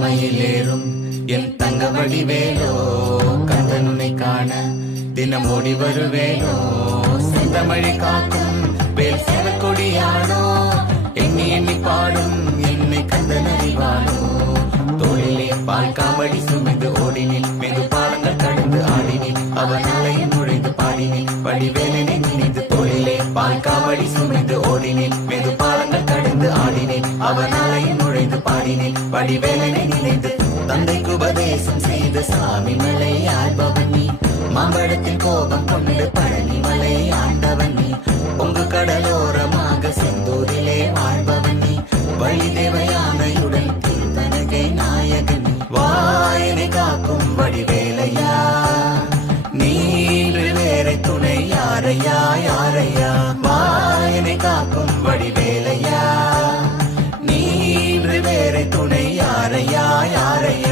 தங்கமயிலேறும் என் தங்க வடிவேலோ கந்தனுனை காண தினம் ஓடி வருவேனோ செந்தமழி காக்கும் வேல் சிவக்கொடியானோ எண்ணி எண்ணி பாடும் என்னை கந்தன் அறிவானோ தோளிலே பால் காவடி சுமந்து ஓடினேன் மெது பாலங்கள் கடந்து ஆடினேன் அவன் அலையில் நுழைந்து பாடினேன் வடிவேலனை நினைந்து தோளிலே பால் காவடி சுமந்து ஓடினேன் மெது பாலங்கள் கடந்து ஆடினேன் அவன் அலையில் நுழைந்து பாடினேன் வடிவேலனை நினைந்து தந்தைக்கு உபதேசம் செய்த சாமி மலை ஆள்பவன் நீ மாம்பழத்தில் கோபம் கொண்டு பழனி மலை ஆண்டவன் நீ பொங்கு கடலோரமாக செந்தூரிலே வாழ்பவன் நீ வழி தேவையானையுடன் தீர்த்தனகை நாயகன் நீ வாயனை காக்கும் வடிவேலையா நீன்று வேற துணை யாரையா யாரையா வாயனை காக்கும் வடிவேலையா நீன்று வேற துணை யாரையா யாரையா